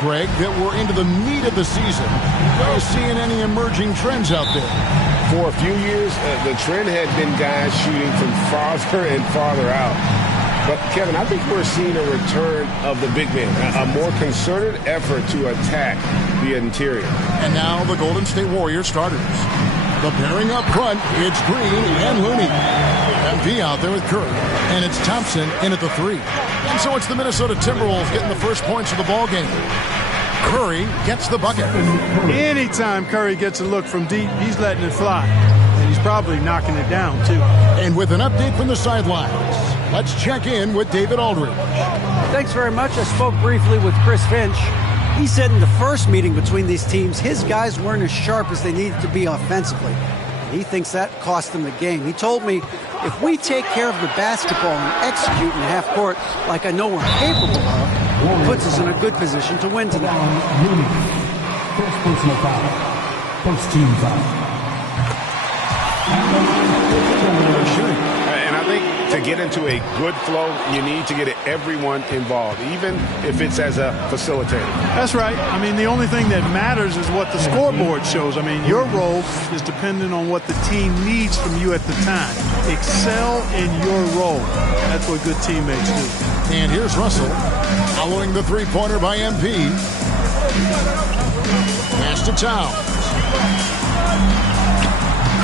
Greg, that we're into the meat of the season. Are you seeing any emerging trends out there? For a few years, the trend had been guys shooting from farther and farther out. But, Kevin, I think we're seeing a return of the big man, a more concerted effort to attack the interior. And now the Golden State Warriors starters. The pairing up front, it's Green and Looney. MP out there with Curry. And it's Thompson in at the 3. And so it's the Minnesota Timberwolves getting the first points of the ball game. Curry gets the bucket. Anytime Curry gets a look from deep, he's letting it fly. And he's probably knocking it down, too. And with an update from the sidelines, let's check in with David Aldridge. Thanks very much. I spoke briefly with Chris Finch. He said in the first meeting between these teams, his guys weren't as sharp as they needed to be offensively. He thinks that cost them the game. He told me, if we take care of the basketball and execute in half court like I know we're capable of, it puts us in a good position to win tonight. First personal foul. First team foul. And I think to get into a good flow, you need to get everyone involved, even if it's as a facilitator. That's right. I mean, the only thing that matters is what the scoreboard shows. I mean, your role is dependent on what the team needs from you at the time. Excel in your role. That's what good teammates do. And here's Russell following the three-pointer by MP. Pass to Towns.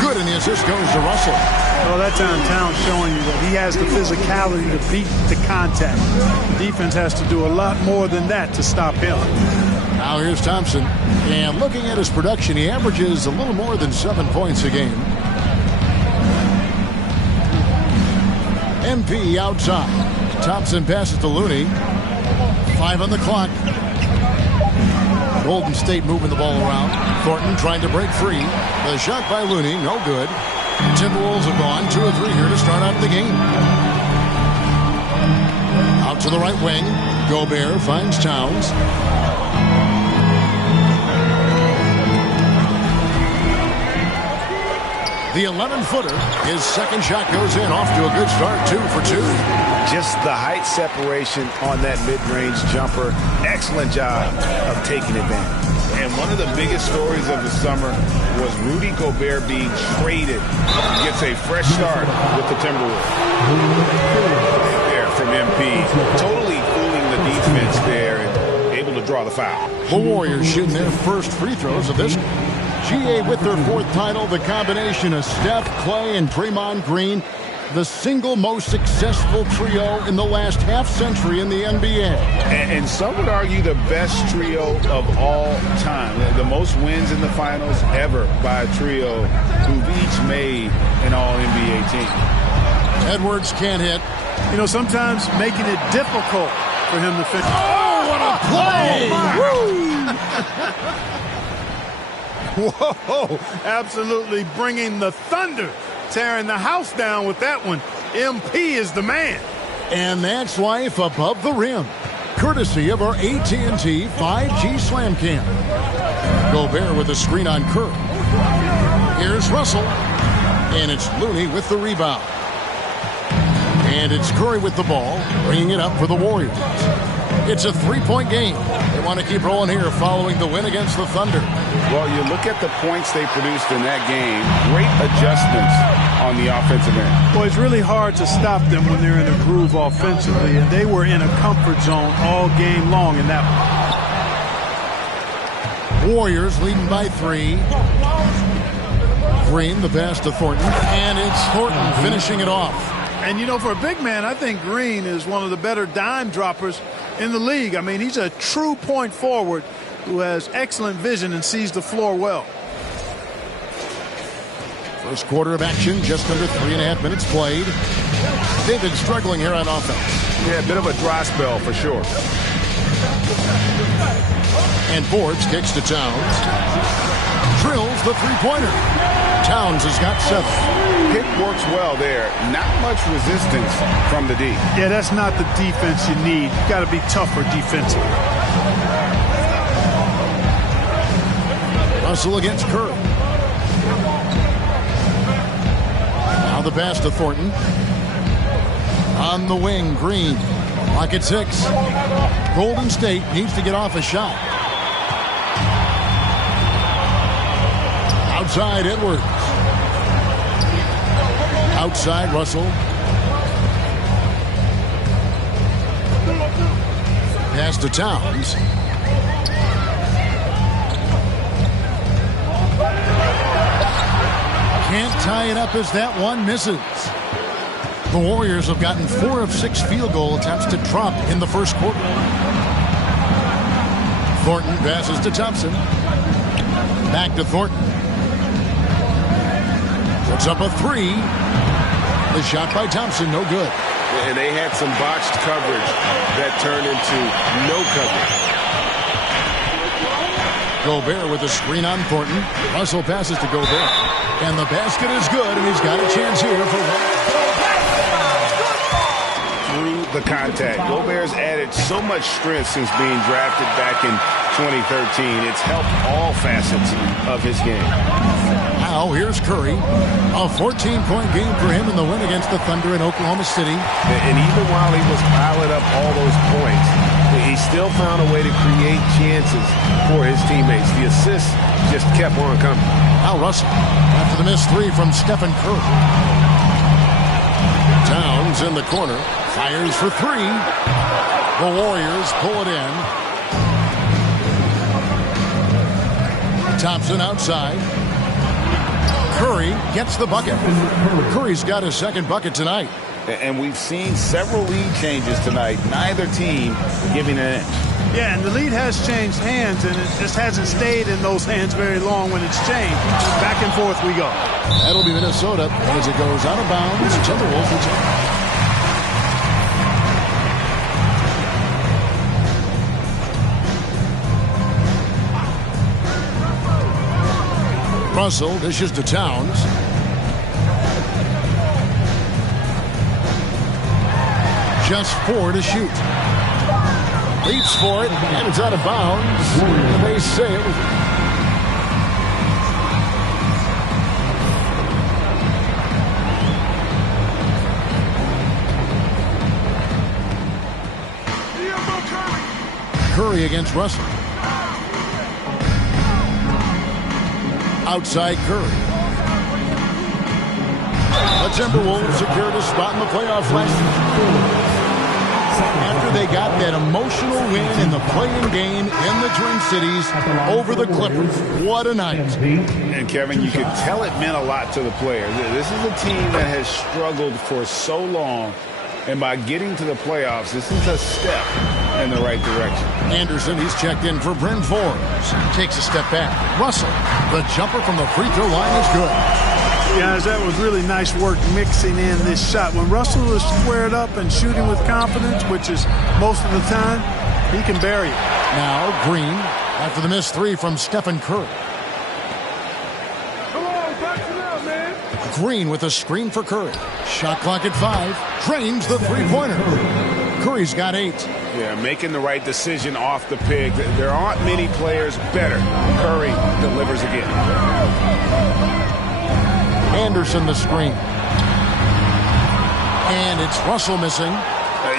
Good, and the assist goes to Russell. Well, that time Towns showing you that he has the physicality to beat the contact. The defense has to do a lot more than that to stop him. Now here's Thompson. And looking at his production, he averages a little more than 7 points a game. MP outside. Thompson passes to Looney. 5 on the clock. Golden State moving the ball around. Thornton trying to break free. The shot by Looney, no good. Timberwolves have gone 2 of 3 here to start out the game. Out to the right wing. Gobert finds Towns. The 11-footer, his second shot goes in, off to a good start, 2 for 2. Just the height separation on that mid-range jumper. Excellent job of taking advantage. And one of the biggest stories of the summer was Rudy Gobert being traded. He gets a fresh start with the Timberwolves. There from MP. Totally fooling the defense there and able to draw the foul. The Warriors shooting their first free throws of this. GA with their 4th title, the combination of Steph, Clay, and Draymond Green, the single most successful trio in the last half-century in the NBA. And some would argue the best trio of all time. The most wins in the finals ever by a trio who've each made an all-NBA team. Edwards can't hit. You know, sometimes making it difficult for him to finish. Oh, what a play! Whoa, absolutely bringing the thunder, tearing the house down with that one. MP is the man. And that's life above the rim, courtesy of our AT&T 5G Slam Cam. Gobert with a screen on Curry. Here's Russell, and it's Looney with the rebound. And it's Curry with the ball, bringing it up for the Warriors. It's a 3-point game. They want to keep rolling here following the win against the Thunder. Well, you look at the points they produced in that game. Great adjustments on the offensive end. Well, it's really hard to stop them when they're in a groove offensively, and they were in a comfort zone all game long in that one. Warriors leading by 3. Green, the pass to Thornton, and it's Thornton finishing it off. And, you know, for a big man, I think Green is one of the better dime droppers in the league. I mean, he's a true point forward who has excellent vision and sees the floor well. First quarter of action, just under 3.5 minutes played. They've been struggling here on offense. Yeah, a bit of a dry spell for sure. And Forbes kicks to Towns. Drills the three-pointer. Towns has got 7. Pick works well there. Not much resistance from the D. Yeah, that's not the defense you need. You got to be tougher defensively. Russell against Curry. Now the pass to Thornton. On the wing, Green. Clock at 6. Golden State needs to get off a shot. Outside Edwards. Outside Russell. Pass to Towns. Can't tie it up as that one misses. The Warriors have gotten 4 of 6 field goal attempts to drop in the first quarter. Thornton passes to Thompson. Back to Thornton. Puts up a 3. The shot by Thompson, no good. And they had some botched coverage that turned into no coverage. Gobert with a screen on Thornton. Russell passes to Gobert. And the basket is good, and he's got a chance here for one. Through the contact. Gobert's added so much strength since being drafted back in 2013. It's helped all facets of his game. Now here's Curry. A 14-point game for him in the win against the Thunder in Oklahoma City. And even while he was piling up all those points, he still found a way to create chances for his teammates. The assists just kept on coming. Now Russell, after the missed 3 from Stephen Curry. Towns in the corner, fires for 3. The Warriors pull it in. Thompson outside. Curry gets the bucket. Curry's got his second bucket tonight. And we've seen several lead changes tonight. Neither team giving an inch. Yeah, and the lead has changed hands, and it just hasn't stayed in those hands very long when it's changed. Back and forth we go. That'll be Minnesota as it goes out of bounds. Timberwolves return. Russell dishes to Towns. Just 4 to shoot. Leaps for it, and it's out of bounds. They say it was... Curry against Russell. Outside Curry. The Timberwolves secured a spot in the playoffs last year. After they got that emotional win in the play-in game in the Twin Cities over the Clippers. What a night. And Kevin, you could tell it meant a lot to the players. This is a team that has struggled for so long. And by getting to the playoffs, this is a step in the right direction. Anderson, he's checked in for Bryn Forbes. Takes a step back. Russell, the jumper from the free throw line is good. Guys, that was really nice work mixing in this shot. When Russell is squared up and shooting with confidence, which is most of the time, he can bury it. Now Green, after the missed 3 from Stephen Curry. Green with a screen for Curry. Shot clock at 5. Drains the three-pointer. Curry's got 8. Yeah, making the right decision off the pick. There aren't many players better. Curry delivers again. Anderson the screen. And it's Russell missing.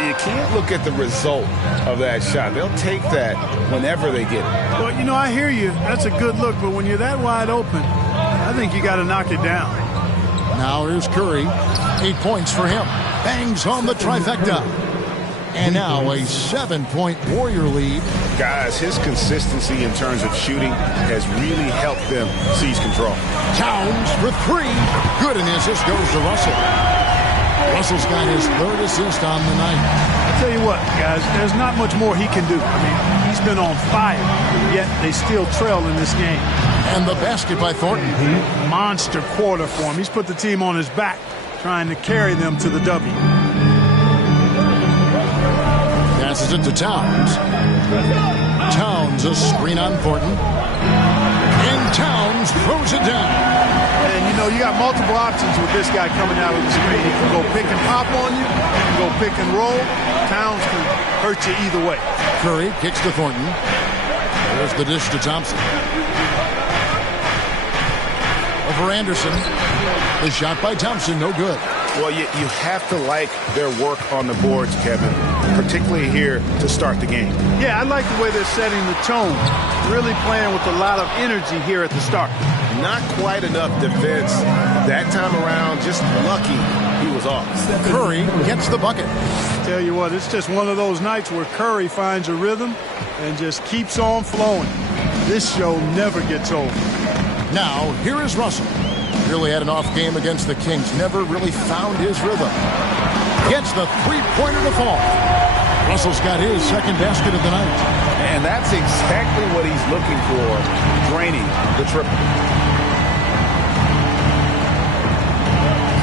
You can't look at the result of that shot. They'll take that whenever they get it. Well, you know, I hear you. That's a good look. But when you're that wide open, I think you got to knock it down. Now here's Curry. 8 points for him. Bangs home the trifecta. And now a 7-point Warrior lead. Guys, his consistency in terms of shooting has really helped them seize control. Towns for 3. Good, and assist goes to Russell. Russell's got his 3rd assist on the night. I'll tell you what, guys, there's not much more he can do. I mean, he's been on fire, yet they still trail in this game. And the basket by Thornton. Monster quarter for him. He's put the team on his back, trying to carry them to the W. Passes it to Towns. Towns, a screen on Thornton. And Towns throws it down. And, you know, you got multiple options with this guy coming out of the screen. He can go pick and pop on you. He can go pick and roll. Towns can hurt you either way. Curry kicks to Thornton. There's the dish to Thompson. Over Anderson. The shot by Thompson, no good. Well, you have to like their work on the boards, Kevin. particularly here to start the game. Yeah, I like the way they're setting the tone. Really playing with a lot of energy here at the start. Not quite enough defense that time around. Just lucky he was off. Curry gets the bucket. Tell you what, it's just one of those nights where Curry finds a rhythm and just keeps on flowing. This show never gets old. Now, here is Russell. Really had an off game against the Kings. Never really found his rhythm. Gets the three-pointer to fall. Russell's got his second basket of the night. And that's exactly what he's looking for, draining the triple.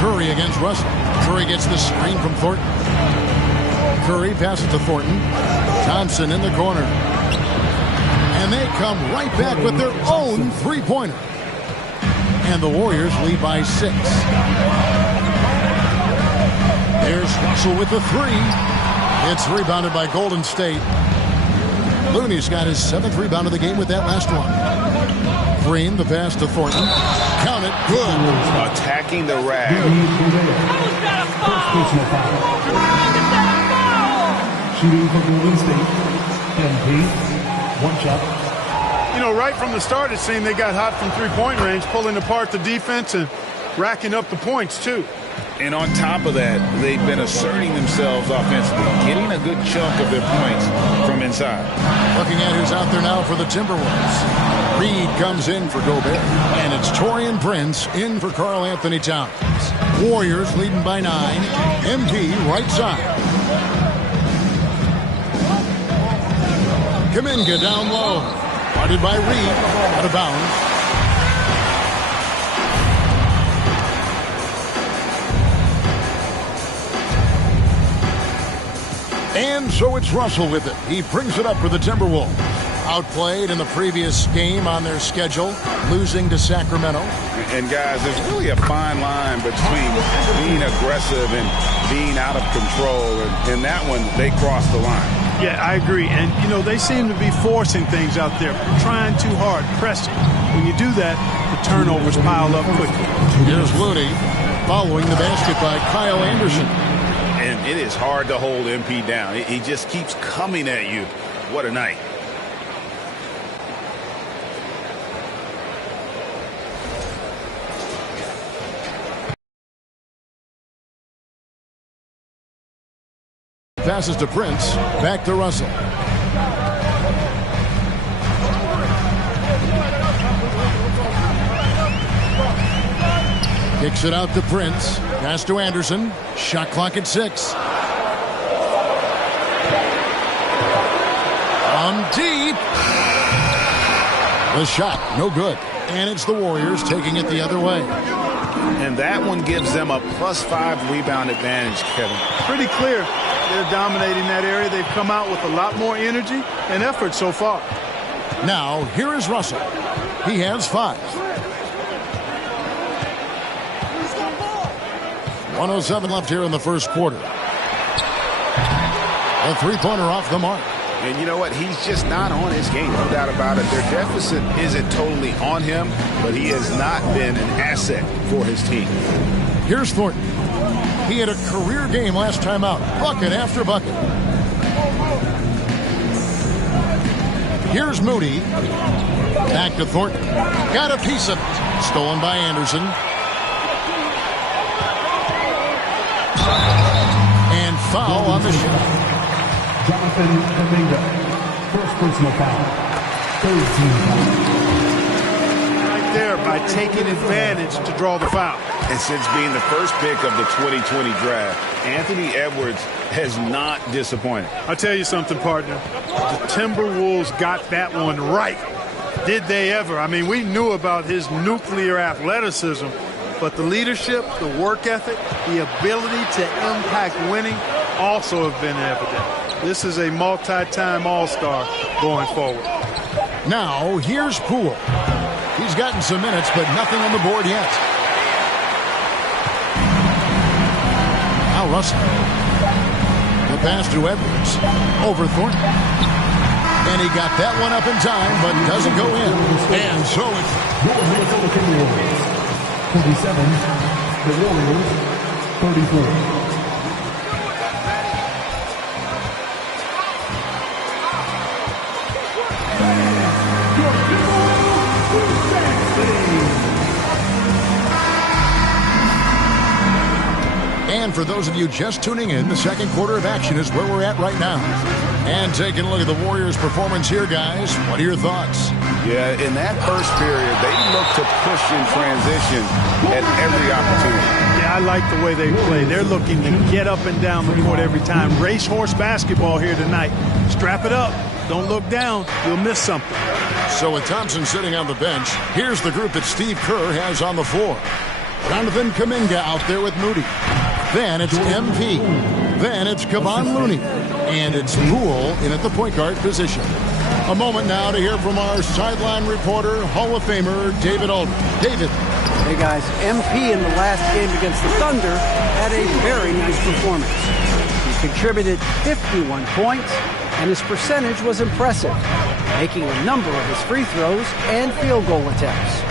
Curry against Russell. Curry gets the screen from Thornton. Curry passes to Thornton. Thompson in the corner. And they come right back with their own three-pointer. And the Warriors lead by 6. There's Russell with the three. It's rebounded by Golden State. Looney's got his 7th rebound of the game with that last one. Green, the pass to Thornton. Count it. Good. Attacking the rag. First personal foul. Shooting for Golden State. MP. 1 shot. You know, right from the start, it seemed they got hot from three-point range, pulling apart the defense and racking up the points, too. And on top of that, they've been asserting themselves offensively, getting a good chunk of their points from inside. Looking at who's out there now for the Timberwolves. Reed comes in for Gobert, and it's Taurean Prince in for Karl Anthony Towns. Warriors leading by 9. MP right side. Kuminga down low. Guarded by Reed. Out of bounds. And so it's Russell with it. He brings it up for the Timberwolves. Outplayed in the previous game on their schedule, losing to Sacramento. And guys, there's really a fine line between being aggressive and being out of control. And in that one, they crossed the line. Yeah, I agree. And, you know, they seem to be forcing things out there, trying too hard, pressing. When you do that, the turnovers pile up quickly. Here's Looney following the basket by Kyle Anderson. And it is hard to hold MP down. He just keeps coming at you. What a night. Passes to Prince. Back to Russell. Kicks it out to Prince. Pass to Anderson. Shot clock at 6. On deep. The shot, no good. And it's the Warriors taking it the other way. And that one gives them a +5 rebound advantage, Kevin. Pretty clear. They're dominating that area. They've come out with a lot more energy and effort so far. Now, here is Russell. He has 5. 1:07 left here in the first quarter. A three-pointer off the mark. And you know what? He's just not on his game, no doubt about it. Their deficit isn't totally on him, but he has not been an asset for his team. Here's Thornton. He had a career game last time out. Bucket after bucket. Here's Moody. Back to Thornton. Got a piece of it. Stolen by Anderson. And foul on the shot. Jonathan Kuminga. First personal foul. Third team foul. Right there by taking advantage to draw the foul. And since being the first pick of the 2020 draft, Anthony Edwards has not disappointed. I'll tell you something, partner. The Timberwolves got that one right. Did they ever? I mean, we knew about his nuclear athleticism, but the leadership, the work ethic, the ability to impact winning also have been evident. This is a multi-time All-Star going forward. Now, here's Poole. He's gotten some minutes, but nothing on the board yet. Now Russell. The pass to Edwards. Over Thornton. And he got that one up in time, but doesn't go in. And so it's 47, the Warriors, 34. And for those of you just tuning in, the second quarter of action is where we're at right now. And taking a look at the Warriors' performance here, guys. What are your thoughts? Yeah, in that first period, they looked to push in transition at every opportunity. Yeah, I like the way they play. They're looking to get up and down the court every time. Racehorse basketball here tonight. Strap it up. Don't look down. You'll miss something. So with Thompson sitting on the bench, here's the group that Steve Kerr has on the floor. Jonathan Kuminga out there with Moody. Then it's MP. Then it's Kevon Looney. And it's Poole in at the point guard position. A moment now to hear from our sideline reporter, Hall of Famer David Aldridge. David. Hey, guys. MP in the last game against the Thunder had a very nice performance. He contributed 51 points, and his percentage was impressive, making a number of his free throws and field goal attempts.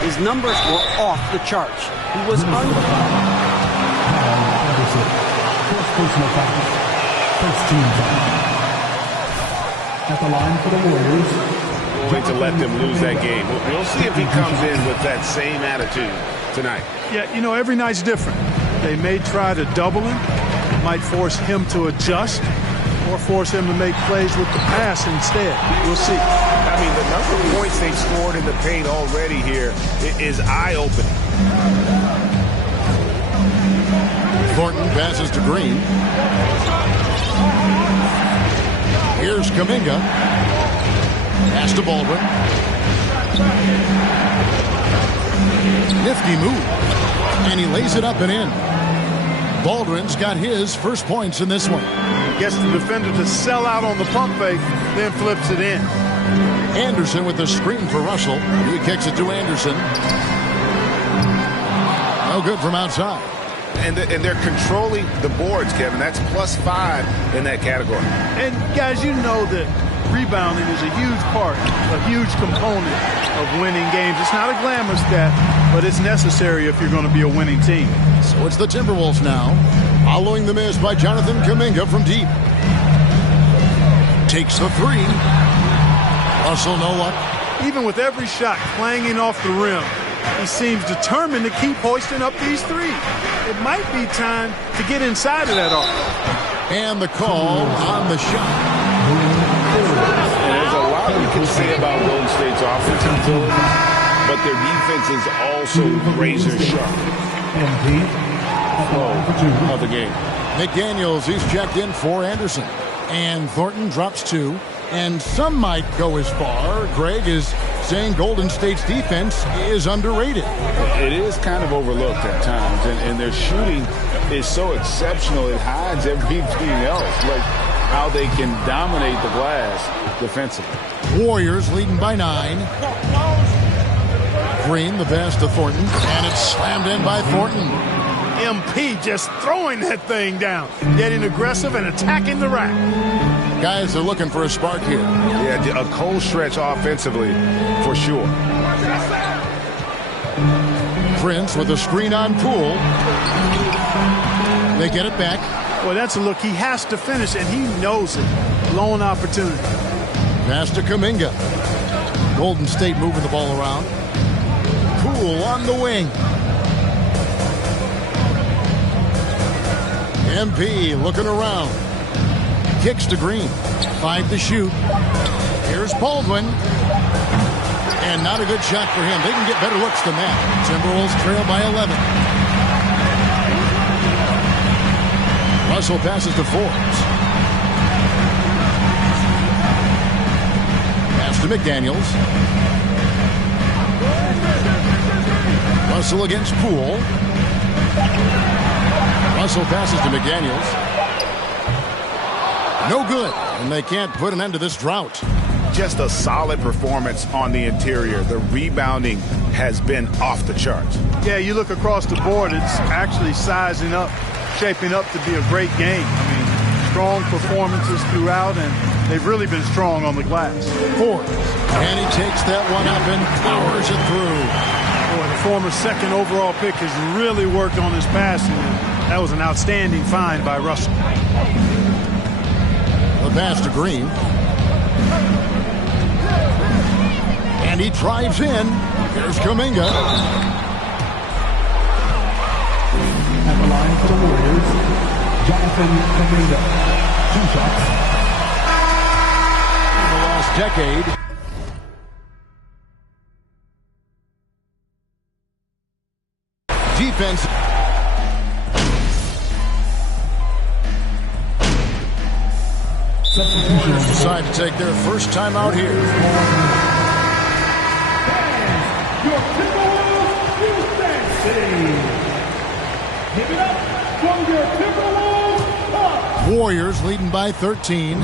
His numbers were off the charts. He was unbelievable. First personal foul. First team foul. At the line for the Warriors. Going to let them lose that game. We'll see if he comes in with that same attitude tonight. Yeah, you know, every night's different. They may try to double him, might force him to adjust, or force him to make plays with the pass instead. We'll see. I mean, the number of points they've scored in the paint already here is eye-opening. Thornton passes to Green. Here's Kuminga. Pass to Baldwin. Nifty move. And he lays it up and in. Baldwin's got his first points in this one. Gets the defender to sell out on the pump fake, then flips it in. Anderson with the screen for Russell. He kicks it to Anderson. No good from outside. And they're controlling the boards, Kevin. That's +5 in that category. And, guys, you know that rebounding is a huge part, a huge component of winning games. It's not a glamour stat, but it's necessary if you're going to be a winning team. So it's the Timberwolves now, following the miss by Jonathan Kuminga from deep. Takes the three. Russell, no luck. Even with every shot clanging off the rim, he seems determined to keep hoisting up these threes. It might be time to get inside of that arc. And the call on the shot. And there's a lot you can say about Golden State's offensive abilities, but their defense is also razor sharp. Flow of the game. McDaniels, he's checked in for Anderson. And Thornton drops 2. And some might go as far, Greg, is saying Golden State's defense is underrated. It is kind of overlooked at times, and their shooting is so exceptional it hides everything else, like how they can dominate the glass defensively. Warriors leading by 9. Green, the pass to Thornton, and it's slammed in by Thornton. MP just throwing that thing down, getting aggressive and attacking the rack. Guys are looking for a spark here. Yeah, a cold stretch offensively, for sure. Prince with a screen on Poole. They get it back. Well, that's a look he has to finish, and he knows it. Lone opportunity. Pass to Kuminga. Golden State moving the ball around. Poole on the wing. MP looking around. Kicks to Green. 5 to shoot. Here's Baldwin. And not a good shot for him. They can get better looks than that. Timberwolves trail by 11. Russell passes to Forbes. Pass to McDaniels. Russell against Poole. Russell passes to McDaniels. No good, and they can't put an end to this drought. Just a solid performance on the interior. The rebounding has been off the charts. Yeah, you look across the board, it's actually sizing up, shaping up to be a great game. I mean, strong performances throughout, and they've really been strong on the glass. Forbes, and he takes that one up and powers it through. Boy, the former second overall pick has really worked on his passing, and that was an outstanding find by Russell. The pass to Green. And he drives in. Here's Kuminga. At the line for the Warriors, Jonathan Kaminga. 2 shots. In the last decade, defense. Warriors decide to take their first time out here. Your Timberwolves defense team. Give it up from your Timberwolves. Warriors leading by 13.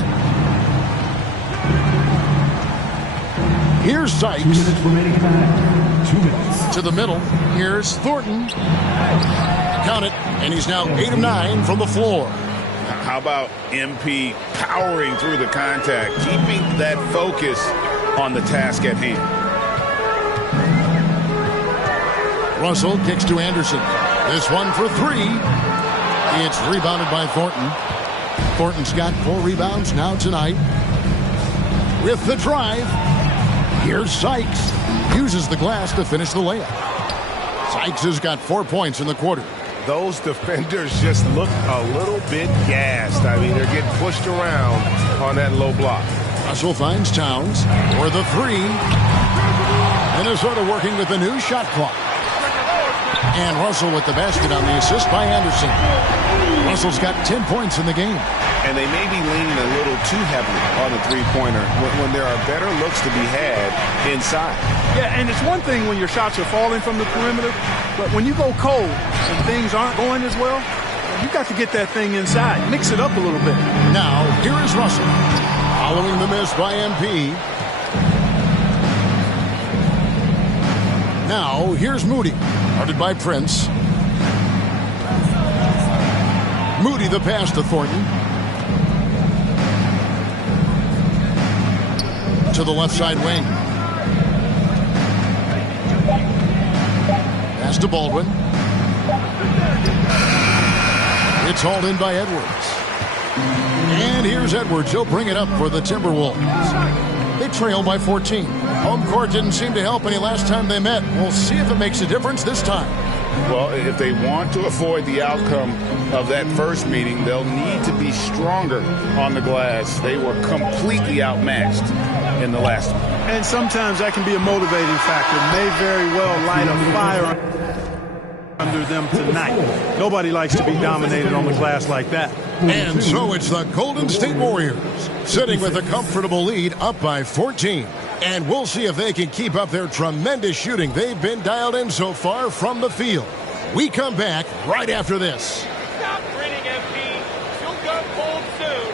Here's 2 Sykes. minutes remaining time. 2 minutes. To the middle. Here's Thornton. Count it. And he's now 8 of 9 from the floor. How about MP powering through the contact, keeping that focus on the task at hand? Russell kicks to Anderson. This one for 3. It's rebounded by Thornton. Thornton's got 4 rebounds now tonight. With the drive, here's Sykes. Uses the glass to finish the layup. Sykes has got 4 points in the quarter. Those defenders just look a little bit gassed. I mean, they're getting pushed around on that low block. Russell finds Towns for the 3. Minnesota working with the new shot clock. And Russell with the basket on the assist by Anderson. Russell's got 10 points in the game. And they may be leaning a little too heavily on the three-pointer when there are better looks to be had inside. Yeah, and it's one thing when your shots are falling from the perimeter, but when you go cold and things aren't going as well, you got to get that thing inside. Mix it up a little bit. Now, here is Russell. Following the miss by MP. Now, here's Moody. Guarded by Prince. Moody the pass to Thornton. To the left side wing. Pass to Baldwin. It's hauled in by Edwards. And here's Edwards. He'll bring it up for the Timberwolves. They trail by 14. Home court didn't seem to help any last time they met. We'll see if it makes a difference this time. Well, if they want to avoid the outcome of that first meeting, they'll need to be stronger on the glass. They were completely outmatched in the last one. And sometimes that can be a motivating factor. May very well light a fire under them tonight. Nobody likes to be dominated on the glass like that. And so it's the Golden State Warriors sitting with a comfortable lead up by 14. And we'll see if they can keep up their tremendous shooting they've been dialed in so far from the field. We come back right after this. Stop grinning, MP. You'll go cold soon.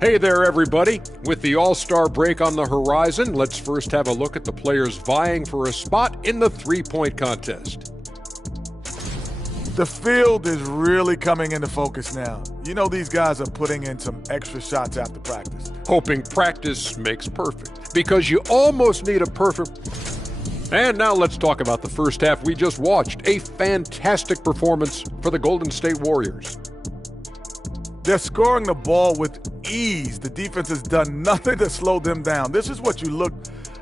Hey there, everybody. With the All-Star break on the horizon, let's first have a look at the players vying for a spot in the three-point contest. The field is really coming into focus now. You know these guys are putting in some extra shots after practice. Hoping practice makes perfect, because you almost need a perfect... And now let's talk about the first half we just watched. A fantastic performance for the Golden State Warriors. They're scoring the ball with ease. The defense has done nothing to slow them down. This is what you look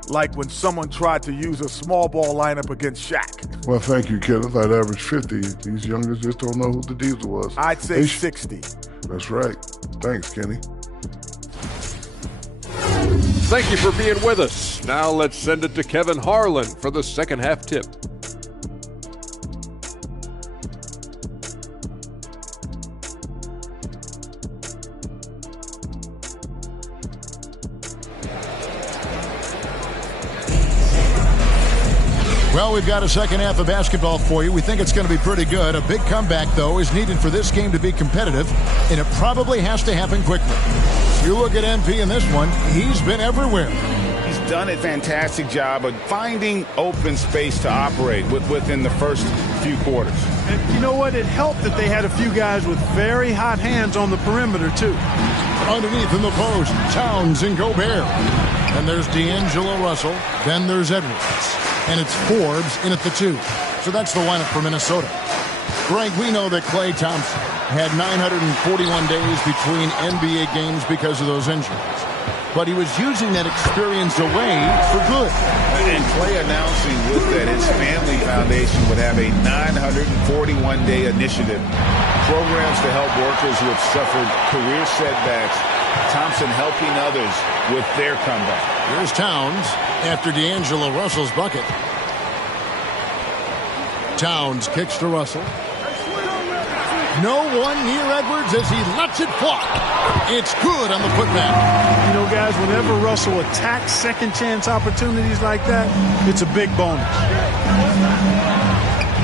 like when someone tried to use a small ball lineup against Shaq. Well, thank you, Kenneth. I'd average 50. These youngers just don't know who the Diesel was. I'd say 60. That's right. Thanks, Kenny. Thank you for being with us. Now let's send it to Kevin Harlan for the second half tip. Well, we've got a second half of basketball for you. We think it's going to be pretty good. A big comeback, though, is needed for this game to be competitive, and it probably has to happen quickly. You look at MP in this one, he's been everywhere. He's done a fantastic job of finding open space to operate within the first few quarters. And you know what? It helped that they had a few guys with very hot hands on the perimeter, too. Underneath in the post, Towns and Gobert. And there's D'Angelo Russell. Then there's Edwards. And it's Forbes in at the 2. So that's the lineup for Minnesota. Greg, we know that Klay Thompson had 941 days between NBA games because of those injuries. But he was using that experience away for good. And Clay announcing with that his family foundation would have a 941-day initiative. Programs to help workers who have suffered career setbacks. Thompson helping others with their comeback. Here's Towns after D'Angelo Russell's bucket. Towns kicks to Russell. No one near Edwards as he lets it fly. It's good on the putback. You know, guys, whenever Russell attacks second chance opportunities like that, it's a big bonus.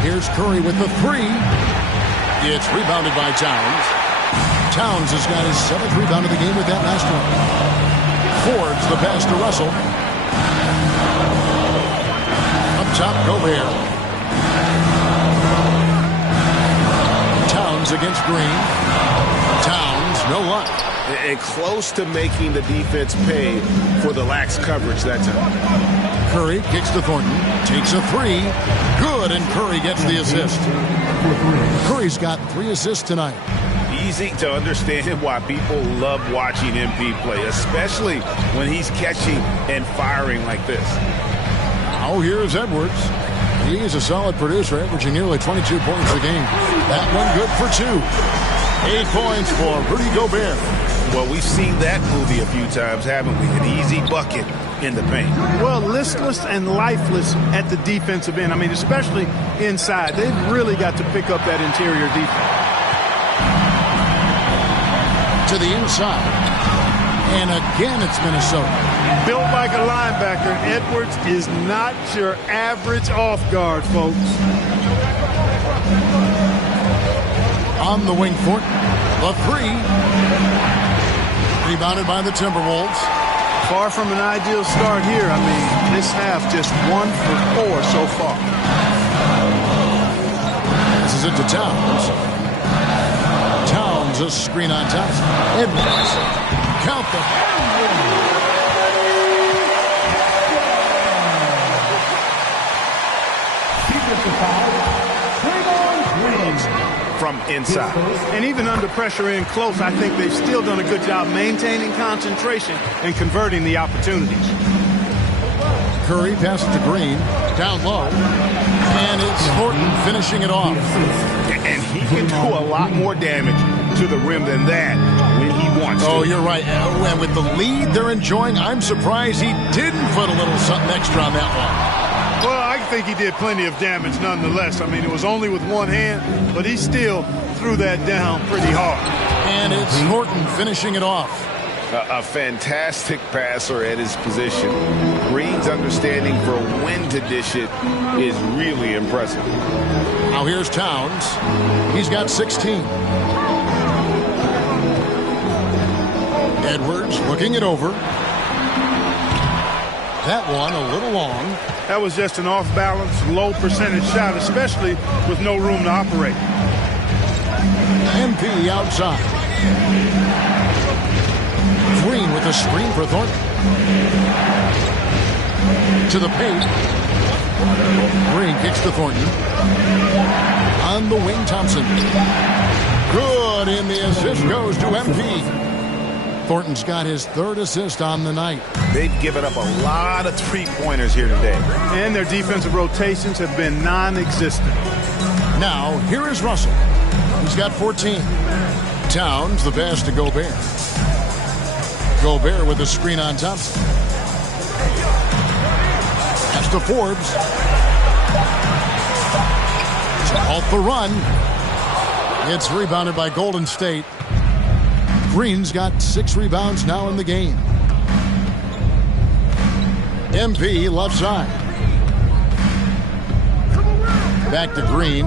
Here's Curry with the three. It's rebounded by Towns. Towns has got his 7th rebound of the game with that last one. Forbes the pass to Russell. Up top, Gobert. Towns against Green. Towns, no luck. And close to making the defense pay for the lax coverage that time. Curry kicks to Thornton. Takes a three. Good, and Curry gets the assist. Curry's got 3 assists tonight. Easy to understand why people love watching MP play, especially when he's catching and firing like this. Now here's Edwards. He's a solid producer, averaging nearly 22 points a game. That one good for 2. 8 points for Rudy Gobert. Well, we've seen that movie a few times, haven't we? An easy bucket in the paint. Well, listless and lifeless at the defensive end. I mean, especially inside. They've really got to pick up that interior defense. To the inside. And again, it's Minnesota. Built like a linebacker, Edwards is not your average off guard, folks. On the wing, Thornton. The three. Rebounded by the Timberwolves. Far from an ideal start here. I mean, this half just 1 for 4 so far. This is it to Towns. Towns, a screen on Thompson. Edwards. Count them. From inside. And even under pressure in close, I think they've still done a good job maintaining concentration and converting the opportunities. Curry passes to Green. Down low. And it's Thornton finishing it off. And he can do a lot more damage to the rim than that when he wants to. Oh, you're right. And with the lead they're enjoying, I'm surprised he didn't put a little something extra on that one. Well, I think he did plenty of damage nonetheless. I mean, it was only with one hand, but he still threw that down pretty hard. And it's Thornton finishing it off. A fantastic passer at his position. Green's understanding for when to dish it is really impressive. Now here's Towns. He's got 16. Edwards looking it over. That one a little long. That was just an off-balance, low-percentage shot, especially with no room to operate. MP outside. Green with a screen for Thornton. To the paint. Green kicks to Thornton. On the wing, Thompson. Good, and the assist goes to MP. Thornton's got his 3rd assist on the night. They've given up a lot of three-pointers here today. And their defensive rotations have been non-existent. Now, here is Russell. He's got 14. Towns, the pass to Gobert. Gobert with the screen on Thompson. Pass to Forbes. To halt the run. It's rebounded by Golden State. Green's got 6 rebounds now in the game. MP left side. Back to Green.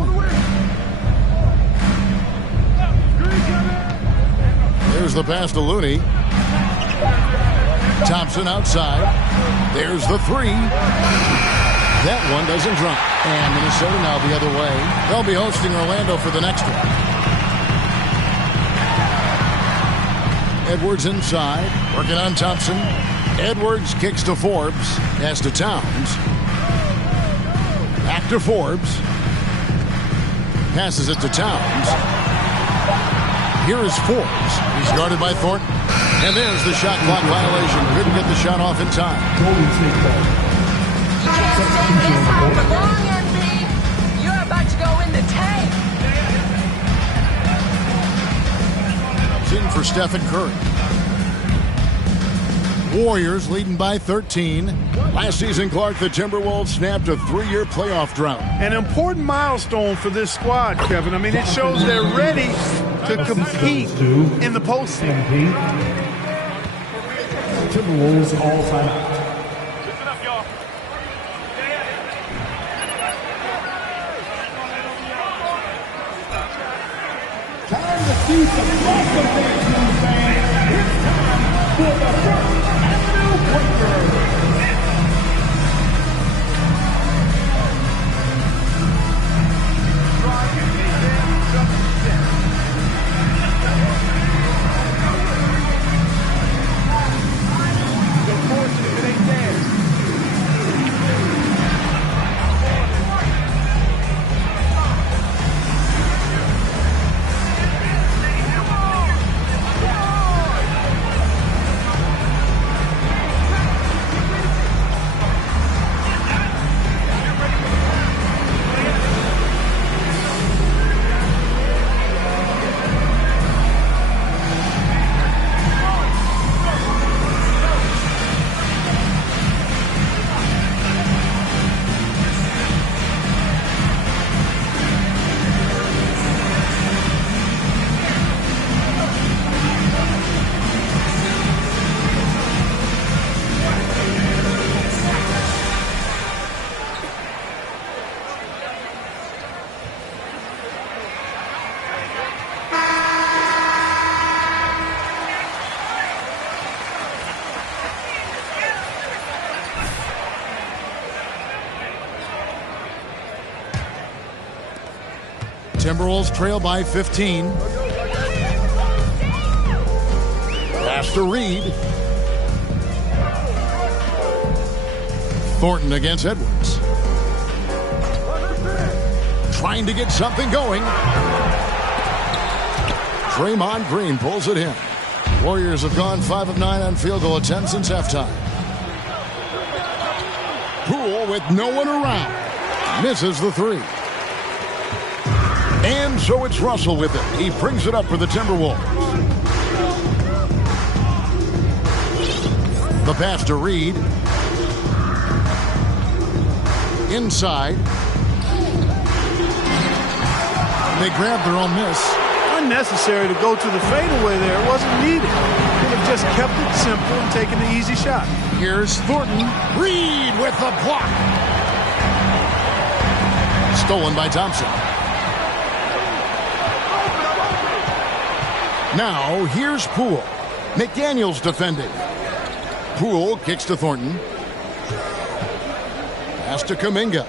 There's the pass to Looney. Thompson outside. There's the three. That one doesn't drop. And Minnesota now the other way. They'll be hosting Orlando for the next one. Edwards inside, working on Thompson. Edwards kicks to Forbes, pass to Towns. Back to Forbes. Passes it to Towns. Here is Forbes. He's guarded by Thornton. And there's the shot clock violation. Couldn't get the shot off in time. Golden State ball. You can't stay this out for long, MB. You're about to go in the tank. It's in for Stephen Curry. Warriors leading by 13. Last season, Clark, the Timberwolves snapped a 3-year playoff drought. An important milestone for this squad, Kevin. I mean, it shows they're ready to compete in the postseason. Timberwolves all time out. Listen up, y'all. Time to see some awesome things, fans. It's time for the first Avenue Breaker. Timberwolves trail by 15. Pass to Reed. Thornton against Edwards. Trying to get something going. Draymond Green pulls it in. Warriors have gone 5 of 9 on field goal attempts since halftime. Poole with no one around. Misses the three. And so it's Russell with it. He brings it up for the Timberwolves. The pass to Reed. Inside. They grab their own miss. Unnecessary to go to the fadeaway there. It wasn't needed. Could have just kept it simple and taken the easy shot. Here's Thornton. Reed with the block. Stolen by Thompson. Now, here's Poole. McDaniels defending. Poole kicks to Thornton. Pass to Kuminga.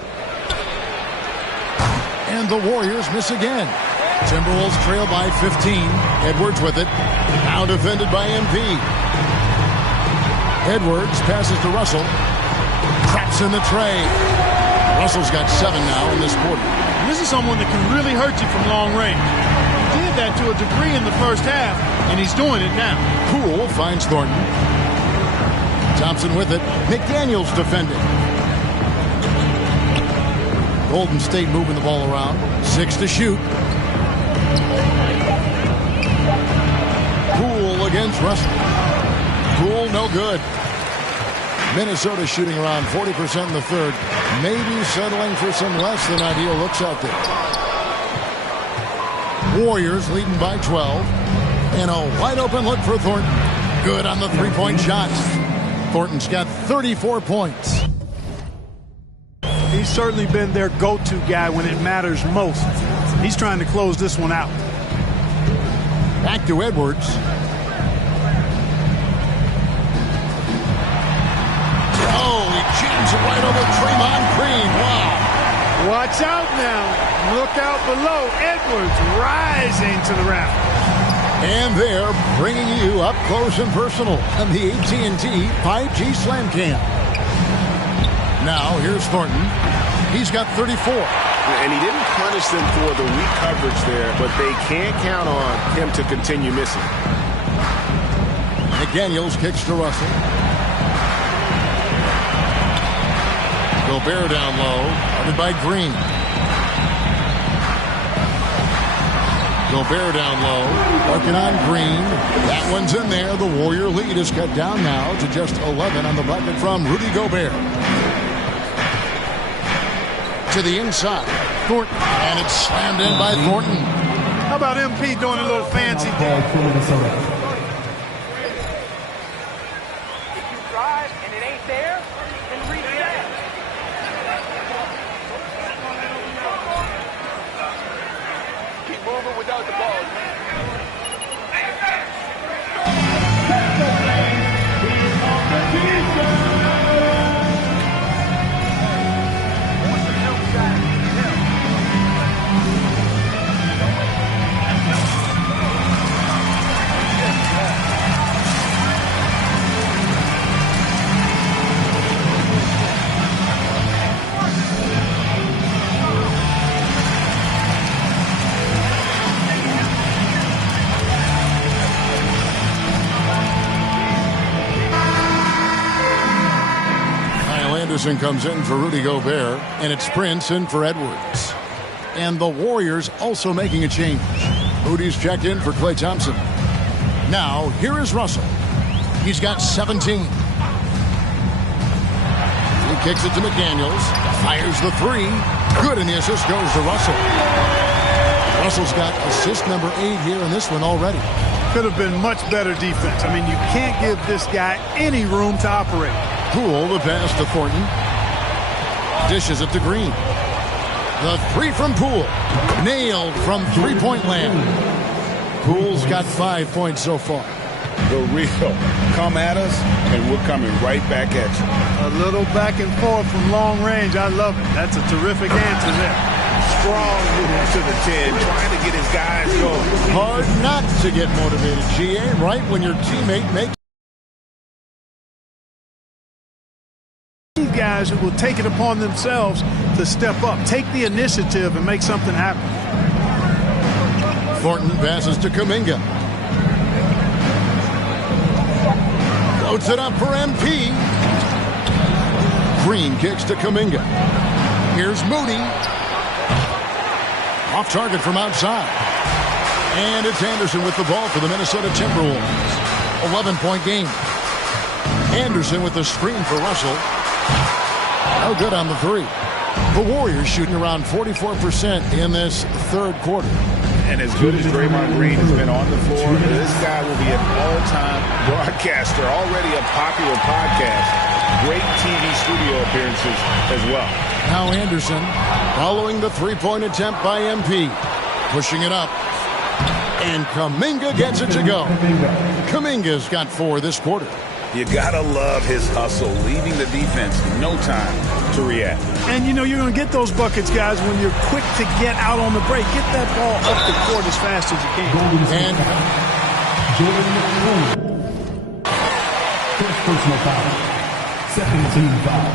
And the Warriors miss again. Timberwolves trail by 15. Edwards with it. Now defended by MP. Edwards passes to Russell. Traps in the tray. Russell's got 7 now in this quarter. This is someone that can really hurt you from long range. He did that to a degree in the first half, and he's doing it now. Poole finds Thornton. Thompson with it. McDaniels defending. Golden State moving the ball around. 6 to shoot. Poole against Russell. Poole no good. Minnesota shooting around 40% in the third. Maybe settling for some less than ideal looks out there. Warriors leading by 12. And a wide open look for Thornton. Good on the three-point shot. Thornton's got 34 points. He's certainly been their go-to guy when it matters most. He's trying to close this one out. Back to Edwards. Oh, he jams it right over Draymond Green. Wow. Watch out now. Look out below. Edwards rising to the raft. And they're bringing you up close and personal on the AT&T 5G Slam Cam. Now, here's Thornton. He's got 34. And he didn't play punish them for the weak coverage there, but they can't count on him to continue missing. McDaniels kicks to Russell. Gobert down low, guarded by Green. Gobert down low, working on Green. That one's in there. The Warrior lead is cut down now to just 11 on the bucket from Rudy Gobert. To the inside, Thornton, and it's slammed in by Thornton. How about MP doing a little fancy thing? Without the ball. Anderson comes in for Rudy Gobert, and it's Prince in for Edwards. And the Warriors also making a change. Rudy's checked in for Klay Thompson. Now, here is Russell. He's got 17. He kicks it to McDaniels. Fires the three. Good, and the assist goes to Russell. Russell's got assist number 8 here in this one already. Could have been much better defense. I mean, you can't give this guy any room to operate. Poole, the pass to Thornton. Dishes it to Green. The three from Poole. Nailed from three-point land. Poole's got 5 points so far. The real come at us, and we're coming right back at you. A little back and forth from long range. I love it. That's a terrific answer there. Strong move to the 10, trying to get his guys going. Hard not to get motivated, GA, right when your teammate makes guys who will take it upon themselves to step up, take the initiative, and make something happen. Thornton passes to Kuminga. Floats it up for MP. Green kicks to Kuminga. Here's Moody. Off target from outside. And it's Anderson with the ball for the Minnesota Timberwolves. 11-point game. Anderson with the screen for Russell. No good on the three. The Warriors shooting around 44% in this third quarter. And as good as Draymond Green has been on the floor, this guy will be an all-time broadcaster, already a popular podcast. Great TV studio appearances as well. Now Anderson following the three-point attempt by MP. Pushing it up. And Kuminga gets it to go. Kuminga's got 4 this quarter. You gotta love his hustle, leaving the defense no time to react. And you know you're going to get those buckets, guys, when you're quick to get out on the break. Get that ball up the court as fast as you can. And first personal foul. Second team foul.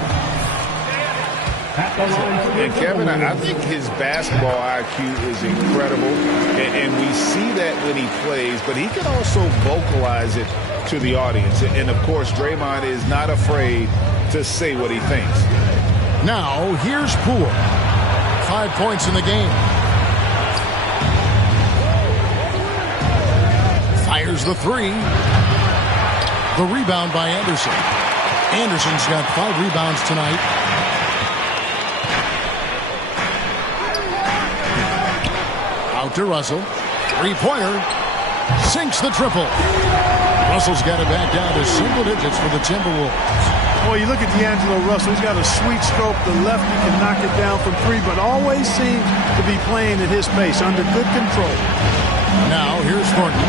And Kevin, I think his basketball IQ is incredible, and we see that when he plays, but he can also vocalize it to the audience. And, of course, Draymond is not afraid to say what he thinks. now here's Poole. 5 points in the game. Fires the three. The rebound by Anderson. Anderson's got 5 rebounds tonight. Out to Russell. Three-pointer. Sinks the triple. Russell's got it back down to single digits for the Timberwolves. Boy, you look at D'Angelo Russell. He's got a sweet stroke. The lefty can knock it down from 3, but always seems to be playing at his pace, under good control. Now, here's Thornton.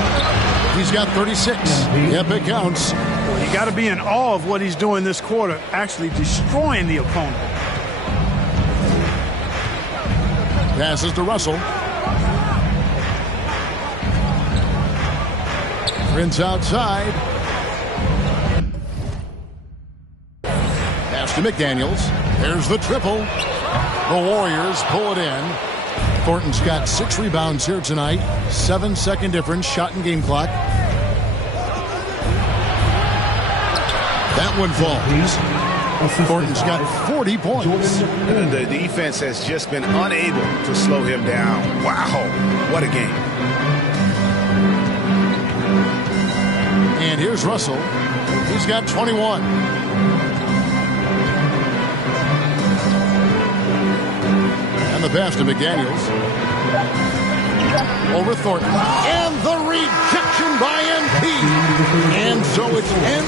He's got 36. Yep, it counts. You got to be in awe of what he's doing this quarter, actually destroying the opponent. Passes to Russell. Prince outside. Pass to McDaniels. There's the triple. The Warriors pull it in. Thornton's got 6 rebounds here tonight. 7-second difference, shot and game clock. That one falls. Thornton's got 40 points. The defense has just been unable to slow him down. Wow, what a game. And here's Russell. He's got 21. And the pass to McDaniels. Over Thornton. And the rejection by MP. And so it's end.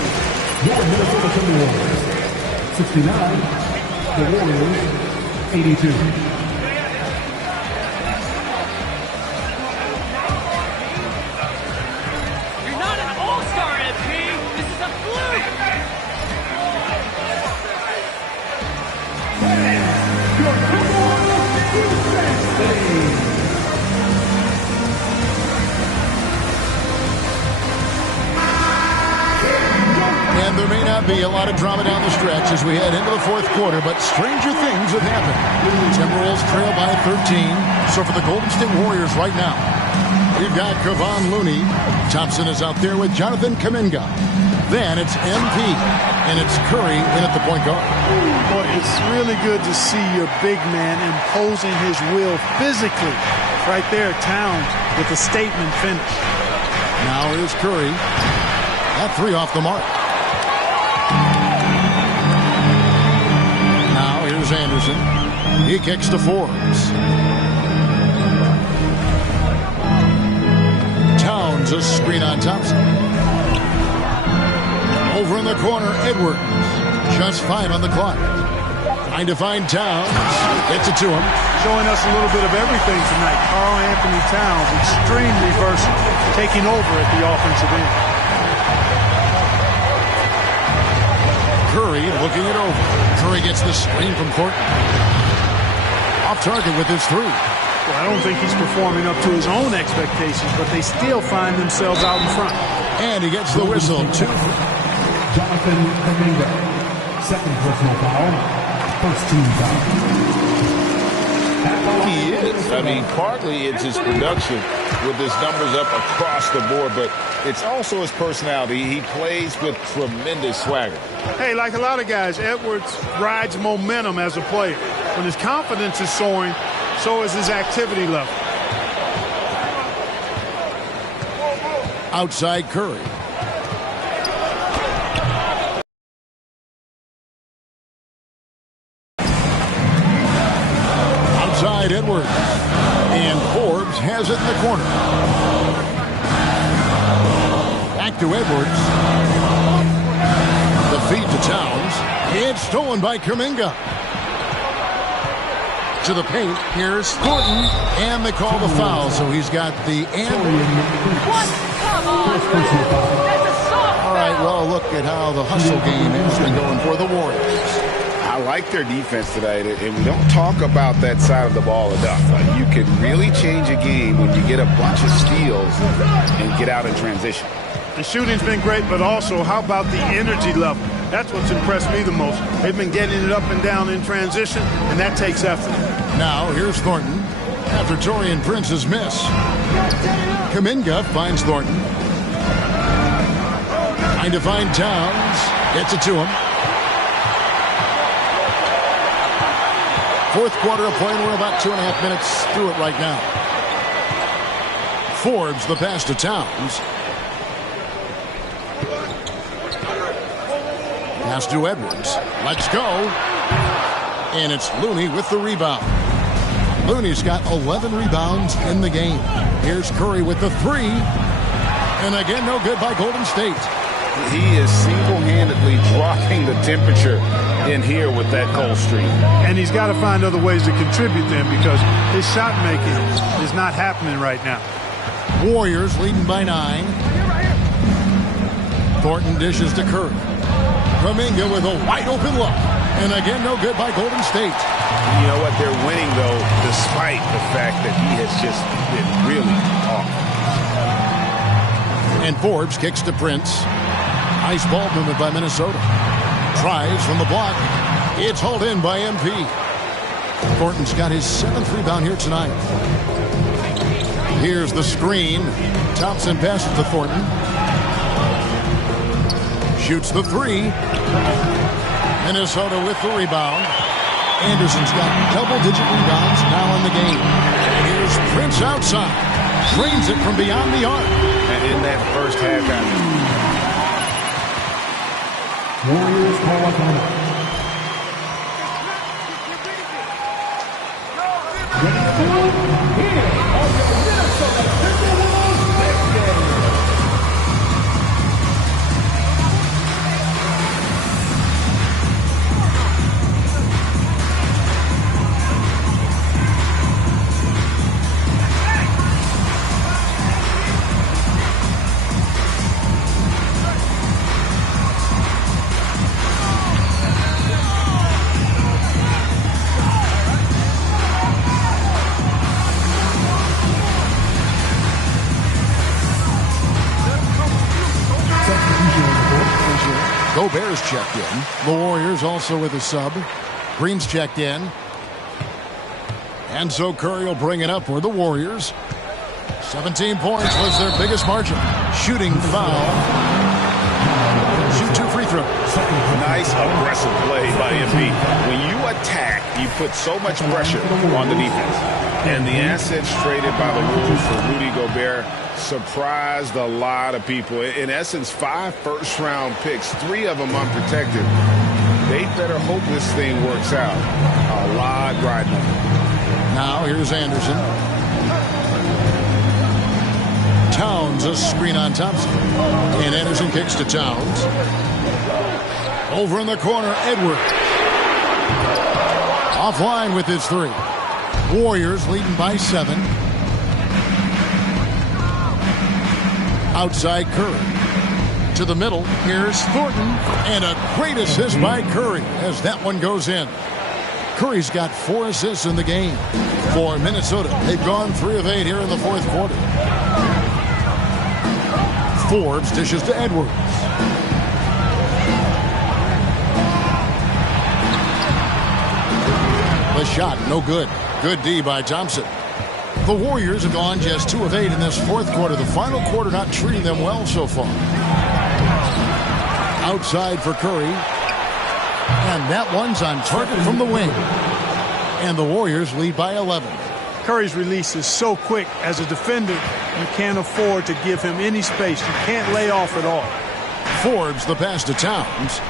Your Minnesota Timberwolves, 69. The Warriors, 82. You're not an all-star, MP. This is a fluke. Your number one defense team. And there may not be a lot of drama down the stretch as we head into the fourth quarter, but stranger things have happened. Timberwolves trail by 13. So for the Golden State Warriors right now, we've got Kevon Looney. Thompson is out there with Jonathan Kuminga. Then it's MP, and it's Curry in at the point guard. Boy, it's really good to see your big man imposing his will physically. Right there, Towns with a statement finish. Now here's Curry. That 3 off the mark. Now here's Anderson. He kicks to Forbes. Towns a screen on Thompson. Over in the corner, Edwards. Just 5 on the clock. Trying to find Towns. Gets it to him. Showing us a little bit of everything tonight. Karl Anthony Towns, extremely versatile, taking over at the offensive end. Curry looking it over. Curry gets the screen from Thornton. Off target with his 3. Well, I don't think he's performing up to his own expectations, but they still find themselves out in front. And he gets the whistle. 2. Jonathan Kuminga, second personal foul, first team foul. He is. I mean, partly it's his production with his numbers up across the board, but it's also his personality. He plays with tremendous swagger. Hey, like a lot of guys, Edwards rides momentum as a player. When his confidence is soaring, so is his activity level. Outside Curry. Outside Edwards. And Forbes has it in the corner. Back to Edwards. The feed to Towns. It's stolen by Kuminga. To the paint. Here's Thornton. And they call the foul, so he's got the and. What? Come on, man. That's a soft All right, well, look at how the hustle game has been going for the Warriors. I like their defense tonight, and we don't talk about that side of the ball enough. You can really change a game when you get a bunch of steals and get out in transition. The shooting's been great, but also, how about the energy level? That's what's impressed me the most. They've been getting it up and down in transition, and that takes effort. Now, here's Thornton after Taurean Prince's miss. Kuminga finds Thornton. Trying to find Towns. Gets it to him. Fourth quarter of play, and we're about 2.5 minutes through it right now. Forbes the pass to Towns. Pass to Edwards. Let's go. And it's Looney with the rebound. Looney's got 11 rebounds in the game. Here's Curry with the 3. And again, no good by Golden State. He is single-handedly dropping the temperature in here with that cold streak. And he's got to find other ways to contribute then, because his shot making is not happening right now. Warriors leading by 9. Thornton dishes to Curry. Kuminga with a wide open look. And again, no good by Golden State. You know what? They're winning, though, despite the fact that he has just been really off. And Forbes kicks to Prince. Nice ball movement by Minnesota. Tries from the block. It's hauled in by MP. Thornton's got his 7th rebound here tonight. Here's the screen. Thompson passes to Thornton. Shoots the 3. Minnesota with the rebound. Anderson's got double-digit rebounds now in the game. And here's Prince outside. Drains it from beyond the arc. And in that first half, Warriors call up on it. Here are your Minnesota Timberwolves next game. Gobert's checked in. The Warriors also with a sub. Green's checked in. And so Curry will bring it up for the Warriors. 17 points was their biggest margin. Shooting foul. Shoot 2 free throws. nice aggressive play by MB. When you attack, you put so much pressure on the defense. And the assets traded by the Wolves for Rudy Gobert surprised a lot of people. In essence, 5 first-round picks, 3 of them unprotected. They better hope this thing works out. A lot riding on it. Now here's Anderson. Towns, a screen on Thompson. And Anderson kicks to Towns. Over in the corner, Edwards. Offline with his 3. Warriors leading by 7. Outside Curry. To the middle, here's Thornton. And a great assist by Curry as that one goes in. Curry's got 4 assists in the game. For Minnesota, they've gone 3 of 8 here in the fourth quarter. Forbes dishes to Edwards. The shot, no good. Good D by Thompson. The Warriors have gone just 2 of 8 in this fourth quarter. The final quarter not treating them well so far. Outside for Curry. And that one's on target from the wing. And the Warriors lead by 11. Curry's release is so quick. As a defender, you can't afford to give him any space. You can't lay off at all. Forbes the pass to Towns.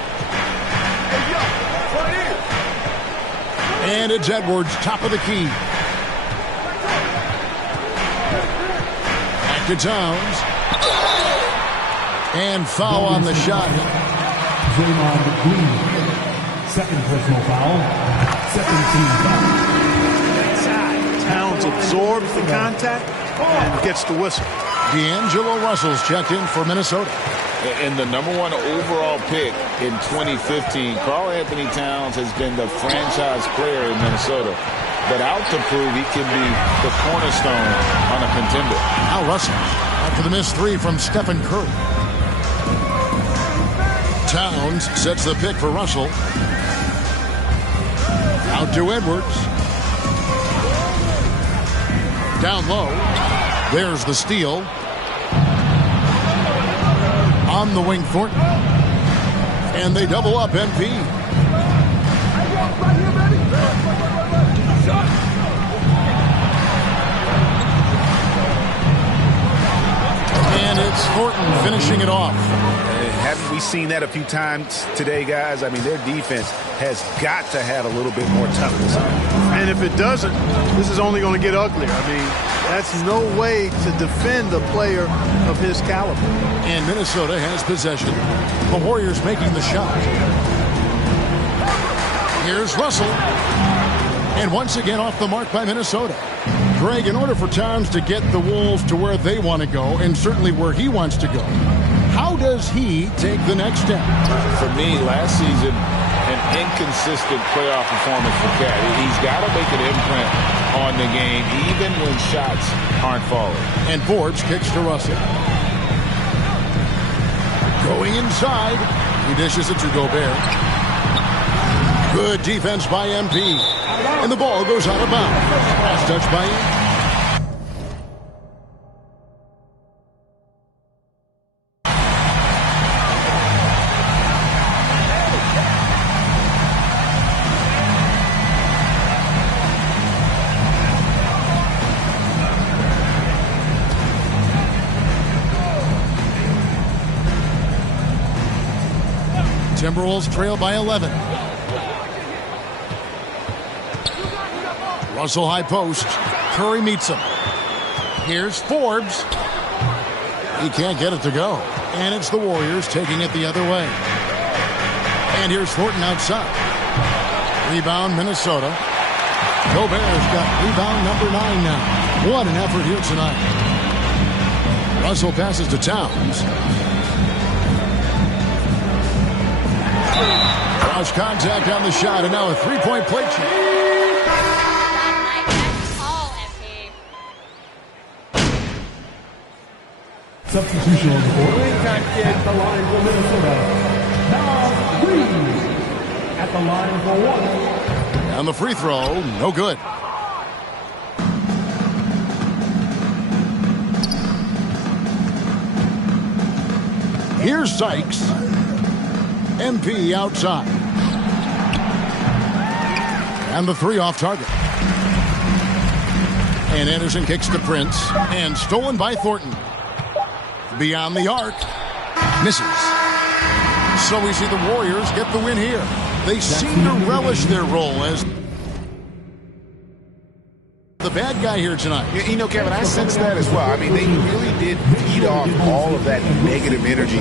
And it's Edwards, top of the key. Back to Towns. And foul on the shot. Draymond Green. Second personal foul. Second team foul. Towns absorbs the contact and gets the whistle. D'Angelo Russell's checked in for Minnesota. And the #1 overall pick in 2015, Karl Anthony Towns has been the franchise player in Minnesota. But out to prove he can be the cornerstone on a contender. Now Russell after the missed 3 from Stephen Curry. Towns sets the pick for Russell. Out to Edwards. Down low. There's the steal. On the wing, Thornton. And they double up MP. And it's Thornton finishing it off. Haven't we seen that a few times today, guys? I mean, their defense has got to have a little bit more toughness. And if it doesn't, this is only going to get uglier. I mean, that's no way to defend a player of his caliber. And Minnesota has possession. The Warriors making the shot. Here's Russell. And once again off the mark by Minnesota. Greg, in order for Towns to get the Wolves to where they want to go, and certainly where he wants to go, how does he take the next step? For me, last season, an inconsistent playoff performance for Cat. He's got to make an imprint on the game, even when shots aren't falling. And Forbes kicks to Russell. Going inside. He dishes it to Gobert. Good defense by MP. And the ball goes out of bounds. Last touch by him. Timberwolves trail by 11. Russell high post. Curry meets him. Here's Forbes. He can't get it to go. And it's the Warriors taking it the other way. And here's Thornton outside. Rebound, Minnesota. Gobert's got rebound number 9 now. What an effort here tonight. Russell passes to Towns. Cross contact on the shot, and now a three-point play change. Substitution on the board. At the line for Minnesota. Now Reeves at the line for 1. And the free throw, no good. Here's Sykes. MP outside. And the three off target. And Anderson kicks to Prince. And stolen by Thornton. Beyond the arc. Misses. So we see the Warriors get the win here. They seem to relish their role as the bad guy here tonight. You know, Kevin, I sense that as well. I mean, they really did feed off all of that negative energy.